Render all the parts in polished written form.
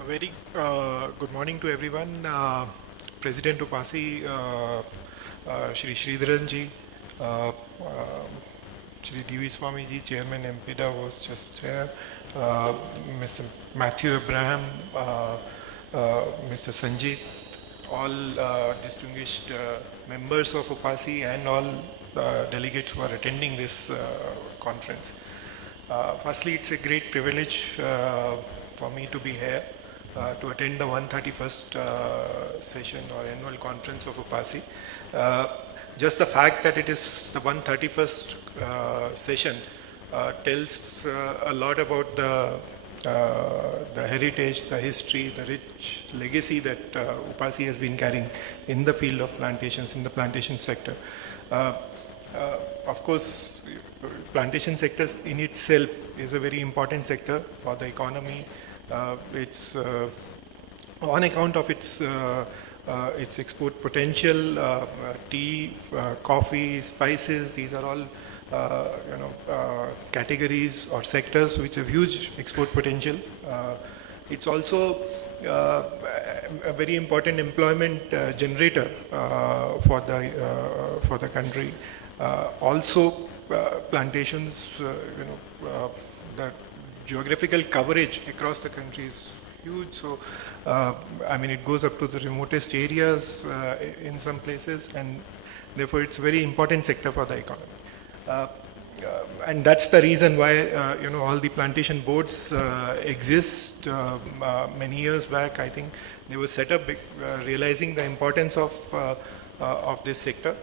A very good morning to everyone. President UPASI, Shri Sridharan ji, uh, Shri D.V. Swami ji, Chairman MPDA was just here, Mr. Matthew Abraham, Mr. Sanjit, all distinguished members of UPASI and all delegates who are attending this conference. Firstly, it's a great privilege for me to be here to attend the 131st session or annual conference of UPASI. Just the fact that it is the 131st session tells a lot about the heritage, the history, the rich legacy that UPASI has been carrying in the field of plantations, in the plantation sector. Of course, plantation sector in itself is a very important sector for the economy. It's on account of its export potential. Tea, coffee, spices, these are all categories or sectors which have huge export potential. It's also a very important employment generator for the country. Also, plantations, the geographical coverage across the country is huge. So, I mean, it goes up to the remotest areas in some places, and therefore it's a very important sector for the economy. And that's the reason why all the plantation boards exist. Many years back, I think they were set up realizing the importance of this sector.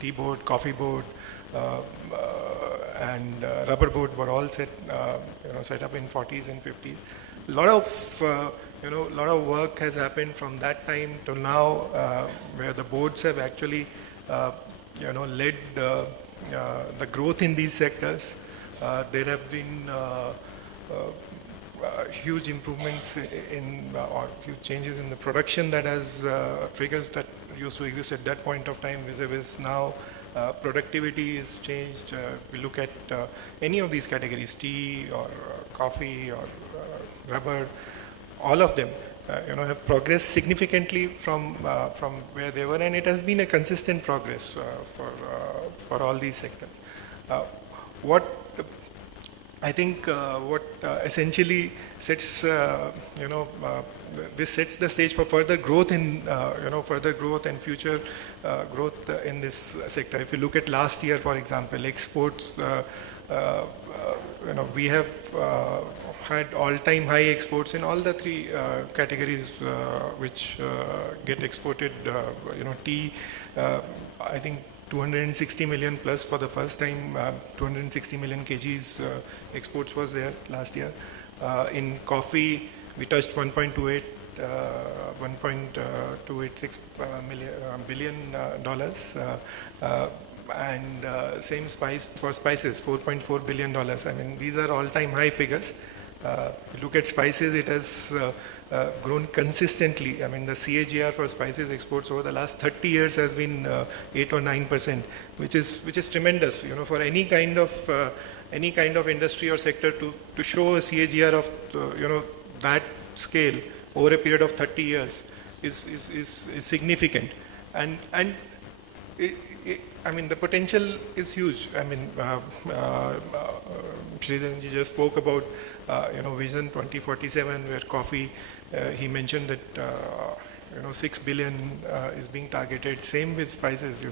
Tea board, coffee board, and rubber board were all set up in 40s and 50s. A lot of work has happened from that time to now, where the boards have actually led the growth in these sectors. There have been huge improvements or huge changes in the production that has figures that used to exist at that point of time vis-a-vis now. Productivity is changed. We look at any of these categories, tea or coffee or rubber, all of them have progressed significantly from where they were, and it has been a consistent progress for all these sectors. What I think what essentially sets this sets the stage for further growth in further growth and future growth in this sector. If you look at last year, for example, exports, we have had all-time high exports in all the three categories which get exported. Tea, I think 260 million plus for the first time, 260 million kgs exports was there last year. In coffee, we touched 1.286 billion dollars, and same for spices, 4.4 billion dollars. I mean, these are all-time high figures. If you look at spices, it has grown consistently. I mean, the CAGR for spices exports over the last 30 years has been 8 or 9%, which is tremendous. For any kind of industry or sector to show a CAGR of that scale over a period of 30 years is significant, and I mean, the potential is huge. I mean, Sridharanji just spoke about Vision 2047, where coffee, he mentioned that 6 billion is being targeted. Same with spices.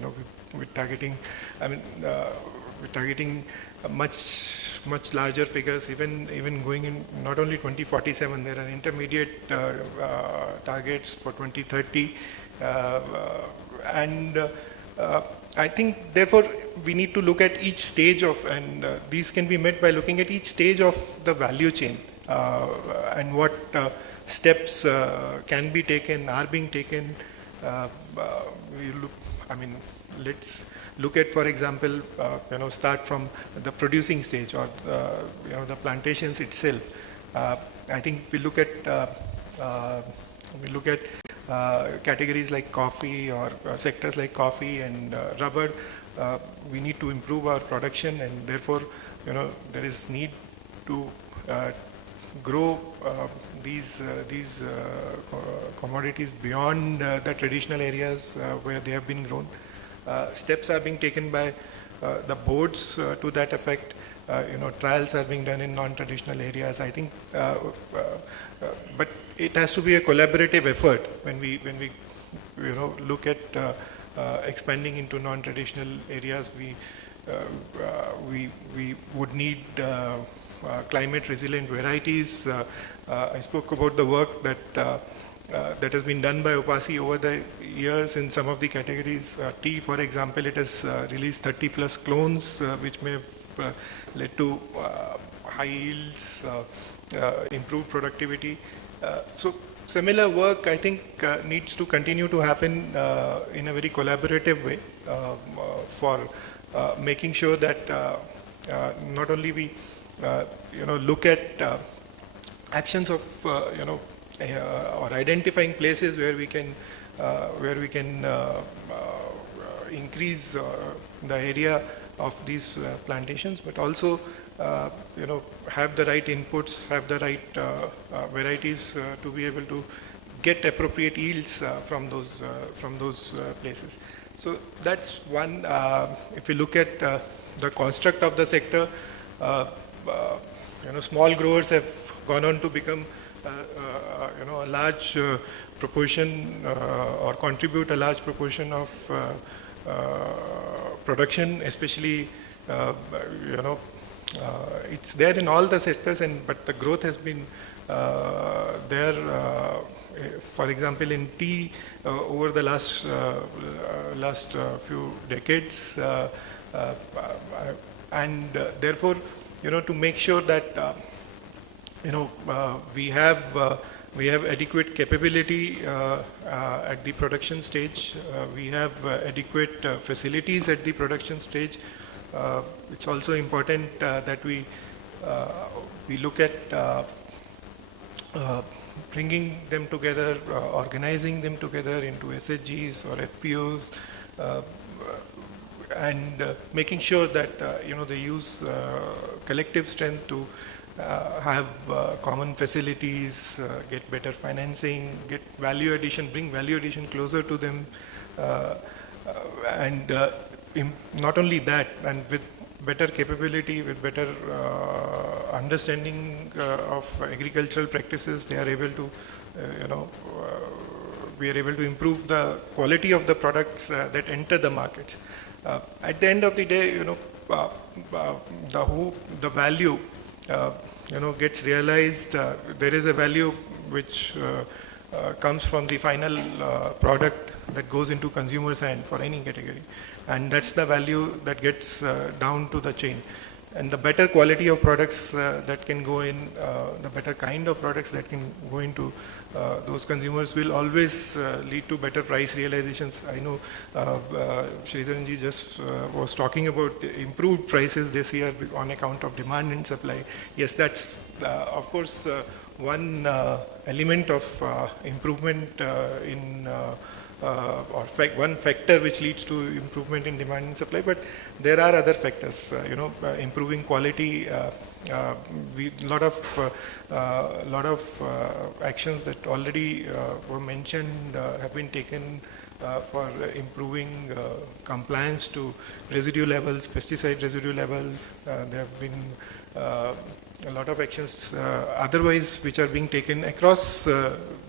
We're targeting. I mean, we're targeting much larger figures. Even going in not only 2047, there are intermediate targets for 2030, and I think, therefore, we need to look at each stage of, and these can be met by looking at each stage of the value chain and what steps can be taken, are being taken. Let's look at, for example, start from the producing stage or the plantations itself. I think we look at categories like coffee or sectors like coffee and rubber. We need to improve our production, and therefore, there is need to grow these commodities beyond the traditional areas where they have been grown. Steps are being taken by the boards to that effect. Trials are being done in non-traditional areas. I think, but it has to be a collaborative effort when we look at expanding into non-traditional areas. We would need climate resilient varieties. I spoke about the work that has been done by UPASI over the years in some of the categories. Tea, for example, it has released 30 plus clones, which may have led to high yields, improved productivity. So similar work, I think, needs to continue to happen in a very collaborative way for making sure that not only we look at actions of or identifying places where we can increase the area of these plantations, but also have the right inputs, have the right varieties to be able to get appropriate yields from those places. So that's one. If you look at the construct of the sector, small growers have gone on to become a large proportion or contribute a large proportion of production, especially it's there in all the sectors, but the growth has been there. For example, in tea, over the last few decades, and therefore, to make sure that we have adequate capability at the production stage. We have adequate facilities at the production stage. It's also important that we look at bringing them together, organizing them together into SHGs or FPOs, and making sure that they use collective strength to have common facilities, get better financing, get value addition, bring value addition closer to them, and not only that, and with better capability, with better understanding of agricultural practices, they are able to, we are able to improve the quality of the products that enter the markets. At the end of the day, the value gets realized. There is a value which comes from the final product that goes into consumer's hand for any category, and that's the value that gets down to the chain. And the better quality of products that can go in, the better kind of products that can go into those consumers will always lead to better price realizations. I know Sridharanji just was talking about improved prices this year on account of demand and supply. Yes, that's of course one element of improvement in one factor which leads to improvement in demand and supply, but there are other factors, improving quality. Lot of actions that already were mentioned have been taken for improving compliance to residue levels, pesticide residue levels. There have been a lot of actions otherwise which are being taken across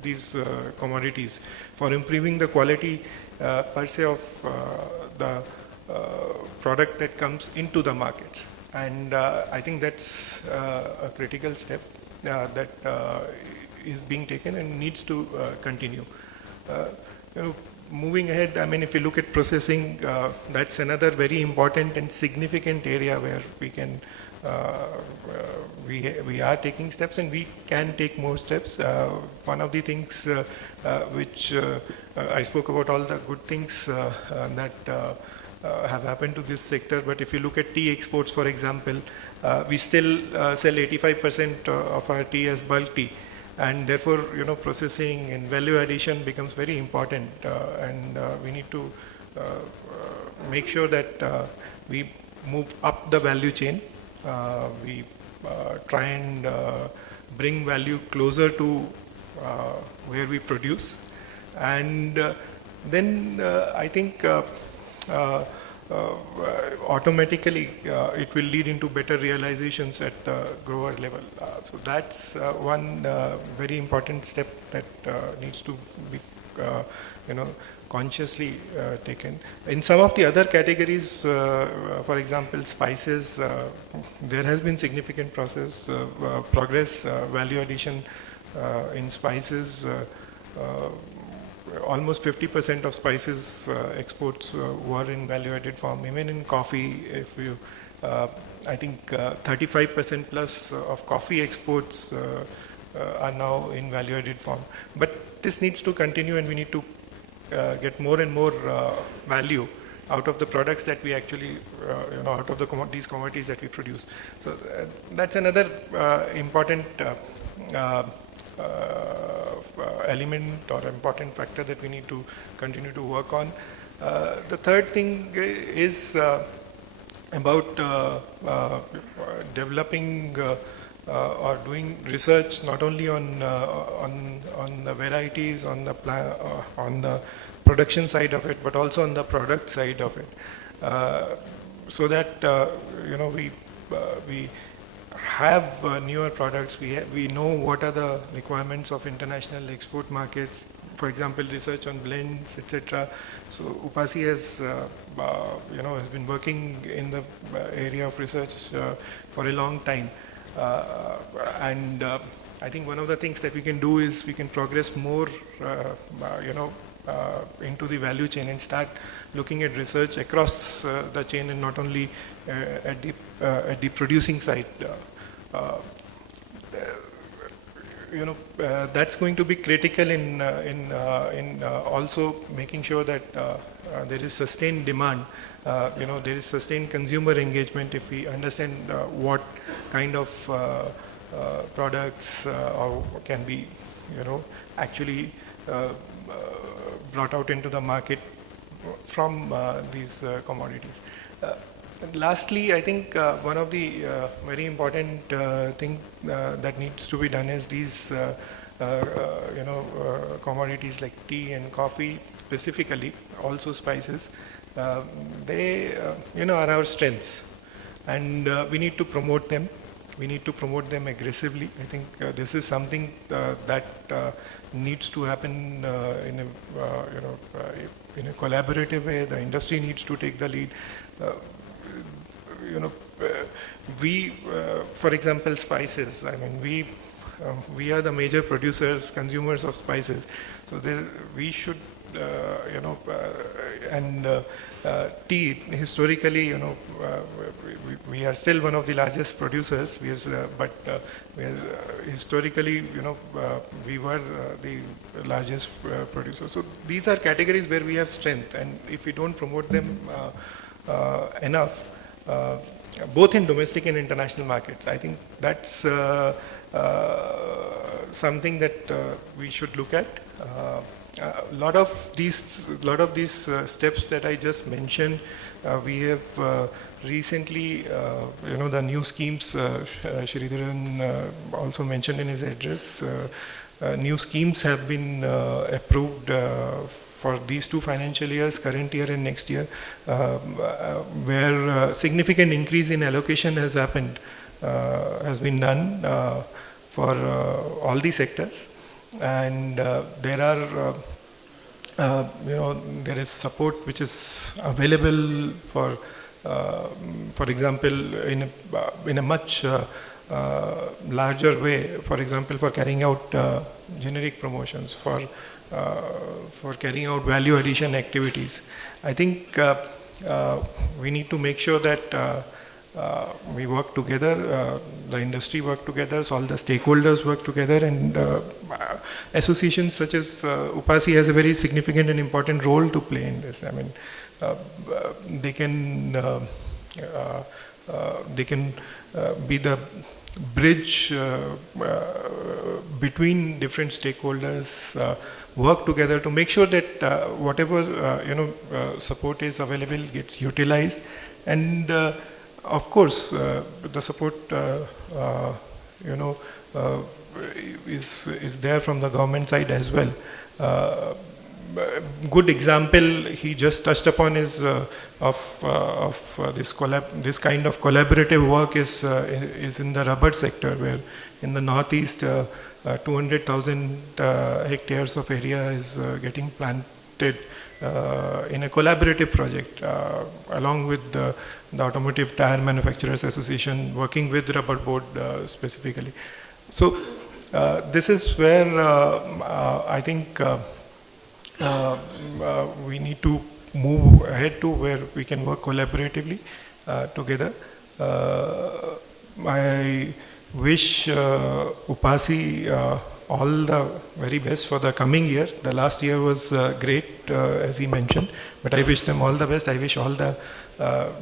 these commodities for improving the quality per se of the product that comes into the markets. And I think that's a critical step that is being taken and needs to continue. Moving ahead, I mean, if you look at processing, that's another very important and significant area where we can we are taking steps, and we can take more steps. One of the things which I spoke about, all the good things that have happened to this sector, but if you look at tea exports, for example, we still sell 85% of our tea as bulk tea, and therefore processing and value addition becomes very important, and we need to make sure that we move up the value chain. We try and bring value closer to where we produce. And then I think uh, automatically it will lead into better realizations at the grower level. So that's one very important step that needs to be you know, consciously taken. In some of the other categories, for example, spices, there has been significant progress, value addition in spices. Almost 50% of spices exports were in value-added form. Even in coffee, if you, I think 35% plus of coffee exports are now in value-added form. But this needs to continue, and we need to get more and more value out of the products that we actually, out of these commodities that we produce. So that's another important element or important factor that we need to continue to work on. The third thing is about developing or doing research not only on the varieties, on the production side of it, but also on the product side of it, so that we have newer products. We know what are the requirements of international export markets. For example, research on blends, etc. So UPASI has been working in the area of research for a long time, and I think one of the things that we can do is we can progress more, into the value chain and start looking at research across the chain and not only at the producing side. That's going to be critical in also making sure that there is sustained demand. There is sustained consumer engagement if we understand what kind of products can be, actually brought out into the market from these commodities. Lastly, I think one of the very important thing that needs to be done is these, commodities like tea and coffee specifically, also spices. They, are our strengths, and we need to promote them. We need to promote them aggressively. I think this is something that needs to happen in a collaborative way. The industry needs to take the lead. For example, spices. I mean, we are the major producers, consumers of spices. So we should, tea, historically, we are still one of the largest producers, but historically, we were the largest producer. So these are categories where we have strength, and if we don't promote them enough, both in domestic and international markets, I think that's something that we should look at. A lot of these steps that I just mentioned, we have recently, the new schemes, Sridharan also mentioned in his address, new schemes have been approved for these 2 financial years, current year and next year, where significant increase in allocation has happened, has been done for all the sectors. And there are, there is support which is available for example, in a much larger way. For example, for carrying out generic promotions, for carrying out value addition activities. I think we need to make sure that we work together, the industry work together, so all the stakeholders work together, and associations such as UPASI has a very significant and important role to play in this. I mean, they can be the bridge between different stakeholders, work together to make sure that whatever support is available gets utilized, and of course the support is there from the government side as well. Good example he just touched upon is this kind of collaborative work is in the rubber sector, where in the northeast 200,000 hectares of area is getting planted in a collaborative project along with the Automotive Tire Manufacturers Association, working with rubber board specifically. So this is where I think we need to move ahead to where we can work collaboratively together. I wish UPASI all the very best for the coming year. The last year was great, as he mentioned, but I wish them all the best. I wish all the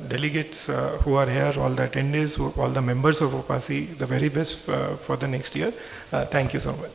delegates who are here, all the attendees, all the members of UPASI, the very best for the next year. Thank you so much.